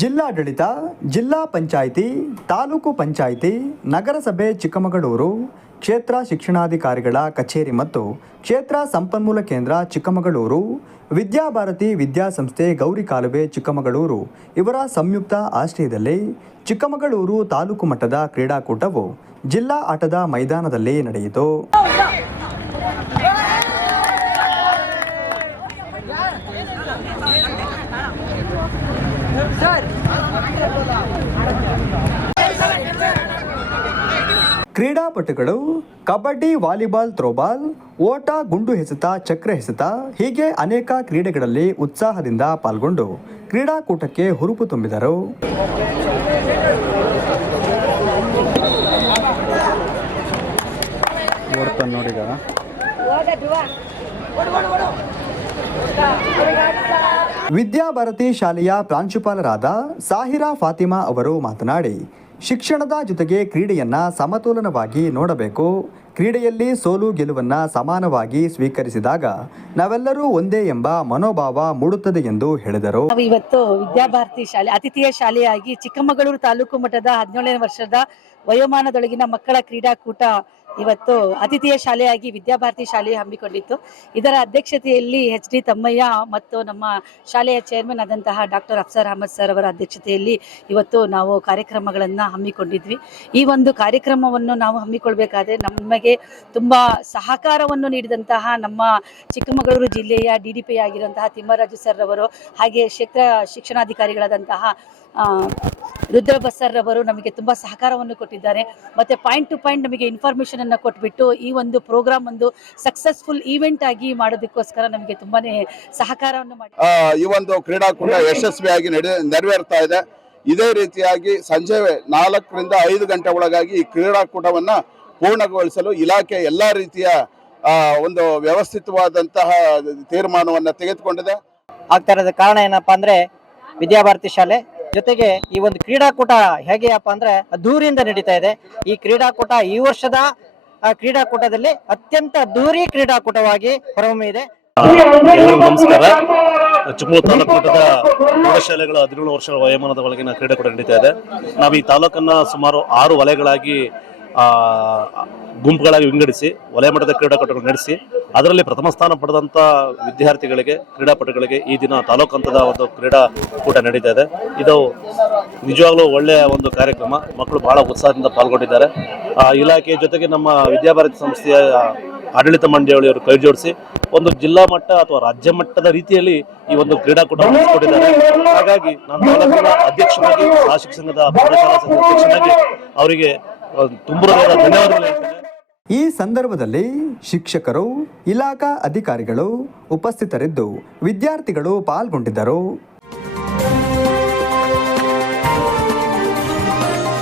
ಜಿಲ್ಲಾಡಳಿತ, ಜಿಲ್ಲಾ ಪಂಚಾಯಿತಿ, ತಾಲೂಕು ಪಂಚಾಯಿತಿ, ನಗರಸಭೆ ಚಿಕ್ಕಮಗಳೂರು, ಕ್ಷೇತ್ರ ಶಿಕ್ಷಣಾಧಿಕಾರಿಗಳ ಕಚೇರಿ ಮತ್ತು ಕ್ಷೇತ್ರ ಸಂಪನ್ಮೂಲ ಕೇಂದ್ರ ಚಿಕ್ಕಮಗಳೂರು, ವಿದ್ಯಾಭಾರತಿ ವಿದ್ಯಾಸಂಸ್ಥೆ ಗೌರಿ ಕಾಲುವೆ ಚಿಕ್ಕಮಗಳೂರು ಇವರ ಸಂಯುಕ್ತ ಆಶ್ರಯದಲ್ಲಿ ಚಿಕ್ಕಮಗಳೂರು ತಾಲೂಕು ಮಟ್ಟದ ಕ್ರೀಡಾಕೂಟವು ಜಿಲ್ಲಾ ಆಟದ ಮೈದಾನದಲ್ಲಿ ನಡೆಯಿತು. ಕ್ರೀಡಾಪಟುಗಳು ಕಬಡ್ಡಿ ವಾಲಿಬಾಲ್ ಥ್ರೋಬಾಲ್ ಓಟ ಗುಂಡು ಎಸೆತ ಚಕ್ರ ಎಸೆತ ಹೀಗೆ ಅನೇಕ ಕ್ರೀಡೆಗಳಲ್ಲಿ ಉತ್ಸಾಹದಿಂದ ಪಾಲ್ಗೊಂಡು ಕ್ರೀಡಾಕೂಟಕ್ಕೆ ಹುರುಪು ತುಂಬಿದರು. ನೋಡಿದ ವಿದ್ಯಾಭಾರತಿ ಶಾಲೆಯ ಪ್ರಾಂಶುಪಾಲರಾದ ಸಾಹಿರಾ ಫಾತಿಮಾ ಅವರು ಮಾತನಾಡಿ, ಶಿಕ್ಷಣದ ಜೊತೆಗೆ ಕ್ರೀಡೆಯನ್ನ ಸಮತೋಲನವಾಗಿ ನೋಡಬೇಕು. ಕ್ರೀಡೆಯಲ್ಲಿ ಸೋಲು ಗೆಲುವನ್ನ ಸಮಾನವಾಗಿ ಸ್ವೀಕರಿಸಿದಾಗ ನಾವೆಲ್ಲರೂ ಒಂದೇ ಎಂಬ ಮನೋಭಾವ ಮೂಡುತ್ತದೆ ಎಂದು ಹೇಳಿದರು. ನಾವು ಇವತ್ತು ವಿದ್ಯಾಭಾರತಿ ಶಾಲೆ ಅತಿಥಿಯ ಶಾಲೆಯಾಗಿ ಚಿಕ್ಕಮಗಳೂರು ತಾಲೂಕು ಮಟ್ಟದ ಹದಿನೇಳನೇ ವರ್ಷದ ವಯೋಮಾನದೊಳಗಿನ ಮಕ್ಕಳ ಕ್ರೀಡಾಕೂಟ ಇವತ್ತು ಅತಿಥಿಯ ಶಾಲೆಯಾಗಿ ವಿದ್ಯಾಭಾರತಿ ಶಾಲೆ ಹಮ್ಮಿಕೊಂಡಿತ್ತು. ಇದರ ಅಧ್ಯಕ್ಷತೆಯಲ್ಲಿ ಎಚ್ ಡಿ ತಮ್ಮಯ್ಯ ಮತ್ತು ನಮ್ಮ ಶಾಲೆಯ ಚೇರ್ಮನ್ ಆದಂತಹ ಡಾಕ್ಟರ್ ಅಫ್ಸರ್ ಅಹಮದ್ ಸರ್ ಅವರ ಅಧ್ಯಕ್ಷತೆಯಲ್ಲಿ ಇವತ್ತು ನಾವು ಕಾರ್ಯಕ್ರಮಗಳನ್ನು ಹಮ್ಮಿಕೊಂಡಿದ್ವಿ. ಈ ಒಂದು ಕಾರ್ಯಕ್ರಮವನ್ನು ನಾವು ಹಮ್ಮಿಕೊಳ್ಬೇಕಾದ್ರೆ ನಮಗೆ ತುಂಬ ಸಹಕಾರವನ್ನು ನೀಡಿದಂತಹ ನಮ್ಮ ಚಿಕ್ಕಮಗಳೂರು ಜಿಲ್ಲೆಯ ಡಿ ಡಿ ಪಿ ಆಗಿರುವಂತಹ ತಿಮ್ಮರಾಜು ಸರ್ ಅವರು, ಹಾಗೆ ಕ್ಷೇತ್ರ ಶಿಕ್ಷಣಾಧಿಕಾರಿಗಳಾದಂತಹ ರುದ್ರ ಬಸರ್ ಅವರು ನಮಗೆ ತುಂಬ ಸಹಕಾರವನ್ನು ಕೊಟ್ಟಿದ್ದಾರೆ. ಮತ್ತೆ ಪಾಯಿಂಟ್ ಟು ಪಾಯಿಂಟ್ ನಮಗೆ ಇನ್ಫಾರ್ಮೇಶನ್ ಅನ್ನ ಕೊಟ್ಬಿಟ್ಟು ಈ ಒಂದು ಪ್ರೋಗ್ರಾಮ್ ಒಂದು ಸಕ್ಸಸ್ಫುಲ್ ಈವೆಂಟ್ ಆಗಿ ಮಾಡೋದಕ್ಕೋಸ್ಕರ ನಮಗೆ ತುಂಬಾನೇ ಸಹಕಾರವನ್ನು ಮಾಡಿ ಈ ಒಂದು ಕ್ರೀಡಾಕೂಟ ಯಶಸ್ವಿಯಾಗಿ ನಡೆ ನೆರವೇರ್ತಾ ಇದೆ. ಇದೇ ರೀತಿಯಾಗಿ ಸಂಜೆ ನಾಲ್ಕರಿಂದ ಐದು ಗಂಟೆ ಒಳಗಾಗಿ ಈ ಕ್ರೀಡಾಕೂಟವನ್ನ ಪೂರ್ಣಗೊಳಿಸಲು ಇಲಾಖೆ ಎಲ್ಲಾ ರೀತಿಯ ಆ, ಒಂದು ವ್ಯವಸ್ಥಿತವಾದಂತಹ ತೀರ್ಮಾನವನ್ನ ತೆಗೆದುಕೊಂಡಿದೆ. ಆಗ್ತಾ ಇರೋದ ಕಾರಣ ಏನಪ್ಪಾ ಅಂದ್ರೆ ವಿದ್ಯಾಭಾರತಿ ಶಾಲೆ ಜೊತೆಗೆ ಈ ಒಂದು ಕ್ರೀಡಾಕೂಟ ಹೇಗೆಯಪ್ಪ ಅಂದ್ರೆ ಅದ್ದೂರಿಯಿಂದ ನಡೀತಾ ಇದೆ. ಈ ಕ್ರೀಡಾಕೂಟ ಈ ವರ್ಷದ ಕ್ರೀಡಾಕೂಟದಲ್ಲಿ ಅತ್ಯಂತ ಅದ್ದೂರಿ ಕ್ರೀಡಾಕೂಟವಾಗಿ ಹೊರಹೊಮ್ಮಿದೆ ಇದೆ. ನಮಸ್ಕಾರ. ಚಿಕ್ಕಮಗಳೂರು ತಾಲೂಕು ಮಟ್ಟದ ಪ್ರೌಢಶಾಲೆಗಳ ಹದಿನೇಳು ವರ್ಷಗಳ ವಯೋಮಾನದ ಒಳಗಿನ ಕ್ರೀಡಾಕೂಟ ನಡೀತಾ ಇದೆ. ನಾವು ಈ ತಾಲೂಕನ್ನ ಸುಮಾರು ಆರು ವಲಯಗಳಾಗಿ ಗುಂಪುಗಳಾಗಿ ವಿಂಗಡಿಸಿ, ವಲಯ ಮಟ್ಟದ ಕ್ರೀಡಾಕೂಟಗಳು ನಡೆಸಿ ಅದರಲ್ಲಿ ಪ್ರಥಮ ಸ್ಥಾನ ಪಡೆದಂತ ವಿದ್ಯಾರ್ಥಿಗಳಿಗೆ ಕ್ರೀಡಾಪಟುಗಳಿಗೆ ಈ ದಿನ ತಾಲೂಕು ಹಂತದ ಒಂದು ಕ್ರೀಡಾಕೂಟ ನಡೀತಾ ಇದೆ. ಇದು ನಿಜವಾಗ್ಲೂ ಒಳ್ಳೆಯ ಒಂದು ಕಾರ್ಯಕ್ರಮ. ಮಕ್ಕಳು ಬಹಳ ಉತ್ಸಾಹದಿಂದ ಪಾಲ್ಗೊಂಡಿದ್ದಾರೆ. ಆ, ಇಲಾಖೆಯ ಜೊತೆಗೆ ನಮ್ಮ ವಿದ್ಯಾಭಾರತಿ ಸಂಸ್ಥೆಯ ಆಡಳಿತ ಮಂಡಳಿಯವರು ಕೈ ಜೋಡಿಸಿ ಒಂದು ಜಿಲ್ಲಾ ಮಟ್ಟ ಅಥವಾ ರಾಜ್ಯ ಮಟ್ಟದ ರೀತಿಯಲ್ಲಿ ಈ ಒಂದು ಕ್ರೀಡಾಕೂಟ ನಡೆಸಿಕೊಟ್ಟಿದ್ದಾರೆ. ಹಾಗಾಗಿ ನಾನು ತಾಲೂಕಿನ ಅಧ್ಯಕ್ಷನಾಗಿ ಆ ಶಿಕ್ಷಣದ ಪ್ರೌಢಶಾಲಾ ಸಂಘದ ಅಧ್ಯಕ್ಷನಾಗಿ ಅವರಿಗೆ ತುಂಬು ಧನ್ಯವಾದಗಳು ಈ ಸಂದರ್ಭದಲ್ಲಿ ಶಿಕ್ಷಕರು ಇಲಾಖಾ ಅಧಿಕಾರಿಗಳು ಉಪಸ್ಥಿತರಿದ್ದು ವಿದ್ಯಾರ್ಥಿಗಳು ಪಾಲ್ಗೊಂಡಿದ್ದರು.